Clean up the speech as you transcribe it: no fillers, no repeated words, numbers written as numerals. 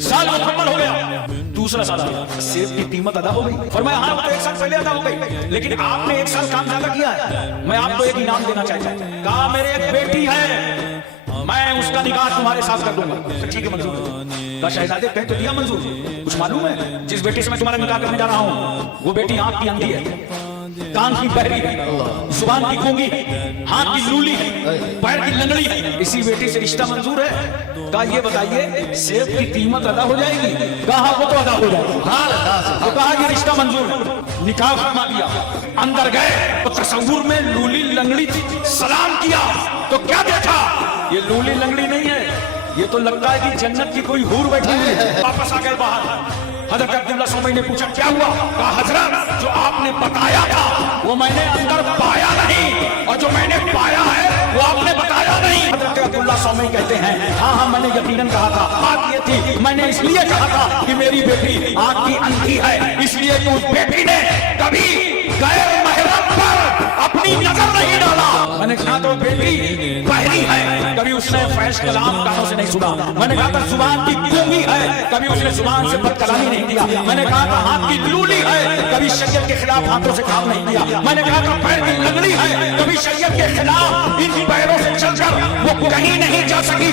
साल मुकम्मल हो गया, दूसरा साल आया, सेब की कीमत अदा हो गई। फरमाया हाँ, वो तो 1 साल पहले अदा हो गई, लेकिन आपने 1 साल काम ज्यादा किया है, मैं आपको एक इनाम देना चाहता हूँ। कहा मेरे एक बेटी है, मैं उसका निकाह तुम्हारे साथ कर दूंगा। ठीक है, मंजूर है। कहा शहजादे कह तो दिया मंजूर, कुछ मालूम है जिस बेटी से मैं तुम्हारा निकाह करने जा रहा हूँ वो बेटी आंख की अंधी है, कान की बहरी है, जुबान की गूंगी है, हाथ की लूली है, पैर की लंगड़ी है, इसी बेटी से रिश्ता मंजूर है। कहा ये बताइए सेब की कीमत अदा हो जाएगी? कहा वो तो अदा हो जाएगी। तो कहा ये रिश्ता मंजूर है, निकाह फरमा दिया। अंदर गए तो तस्वीर में लूली लंगड़ी थी, सलाम किया तो क्या देखा, ये लूली लंगड़ी नहीं है, ये तो लगता है कि जन्नत की कोई हूर बैठी हुई है। वापस आ गए बाहर। हज़रत अब्दुल्लाह सुमई ने पूछा क्या हुआ? कहा हजरत जो आपने बताया था वो मैंने अंदर पाया नहीं, और जो मैंने पाया है वो आपने बताया नहीं। हज़रत अब्दुल्लाह सुमई कहते हैं हाँ हाँ मैंने यकीनन कहा था। बात ये थी मैंने इसलिए कहा था कि मेरी बेटी आंख की अंधी है, इसलिए कि उस बेटी ने कभी गैर महरम पर अपनी नजर नहीं डाला। मैंने कहा तो बेटी बहरी है, कभी उसने फैश कलाम कानों से नहीं सुना। मैंने कहा था जुबान की गूंगी है, कभी उसने जुबान से बदकलामी नहीं किया। मैंने कहा था हाथ की लूली है, कभी शरीयत के खिलाफ हाथों से काम नहीं किया। मैंने कहा था पैर की लंगड़ी है, कभी शरीयत के खिलाफ इन पैरों से चलकर वो कहीं नहीं जा सकी।